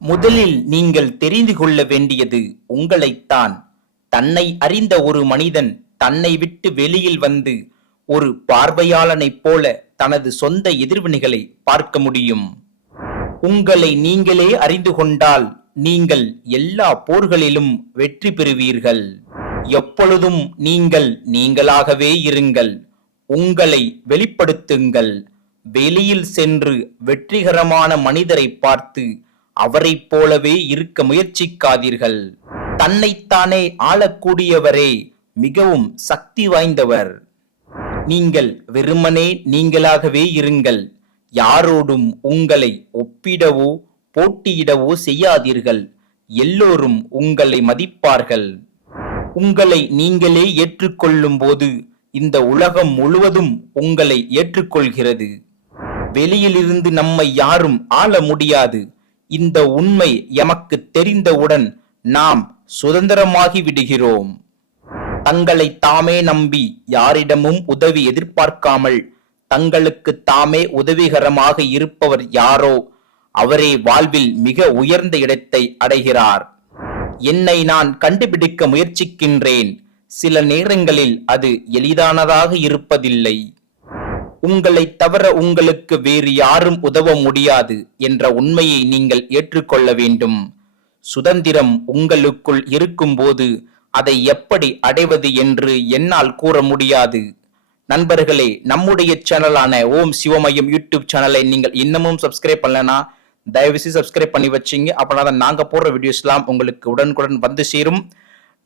முதலில் நீங்கள் தெரிந்து கொள்ள வேண்டியது உங்களைத்தான். தன்னை அறிந்த ஒரு மனிதன் தன்னை விட்டு வெளியில் வந்து ஒரு பார்வையாளனைப் போல தனது சொந்த எதிர்வினைகளை பார்க்க முடியும். உங்களை நீங்களே அறிந்து கொண்டால் நீங்கள் எல்லா போர்களிலும் வெற்றி பெறுவீர்கள். எப்பொழுதும் நீங்கள் நீங்களாகவே இருங்கள். உங்களை வெளிப்படுத்துங்கள். வெளியில் சென்று வெற்றிகரமான மனிதரை பார்த்து அவரைப் போலவே இருக்க முயற்சிக்காதீர்கள். தன்னைத்தானே ஆளக்கூடியவரே மிகவும் சக்தி வாய்ந்தவர். நீங்கள் வெறுமனே நீங்களாகவே இருங்கள். யாரோடும் உங்களை ஒப்பிடவோ போட்டியிடவோ செய்யாதீர்கள். எல்லோரும் உங்களை மதிப்பார்கள். உங்களை நீங்களே ஏற்றுக்கொள்ளும் போது இந்த உலகம் முழுவதும் உங்களை ஏற்றுக்கொள்கிறது. வெளியிலிருந்து நம்மை யாரும் ஆள முடியாது. இந்த உண்மை எமக்கு தெரிந்தவுடன் நாம் சுதந்திரமாகி விடுகிறோம். தங்களை தாமே நம்பி யாரிடமும் உதவி எதிர்பார்க்காமல் தங்களுக்கு தாமே உதவிகரமாக இருப்பவர் யாரோ அவரே வாழ்வில் மிக உயர்ந்த இடத்தை அடைகிறார். என்னை நான் கண்டுபிடிக்க முயற்சிக்கின்றேன். சில நேரங்களில் அது எளிதானதாக இருப்பதில்லை. உங்களை தவிர உங்களுக்கு வேறு யாரும் உதவ முடியாது என்ற உண்மையை நீங்கள் ஏற்றுக்கொள்ள வேண்டும். சுதந்திரம் உங்களுக்குள் இருக்கும்போது அதை எப்படி அடைவது என்று என்னால் கூற முடியாது. நண்பர்களே நம்முடைய சேனலான ஓம் சிவமயம் யூடியூப் சேனலை நீங்கள் இன்னமும் சப்ஸ்கிரைப் பண்ணலனா தயவுசெய்து சப்ஸ்கிரைப் பண்ணி வச்சிங்க. அப்படின்னா தான் நாங்கள் போடுற வீடியோஸ்லாம் உங்களுக்கு உடனுக்குடன் வந்து சேரும்.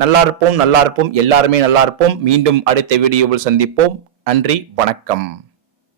நல்லா இருப்போம் நல்லா இருப்போம் எல்லாருமே நல்லா இருப்போம். மீண்டும் அடுத்த வீடியோவில் சந்திப்போம். நன்றி வணக்கம்.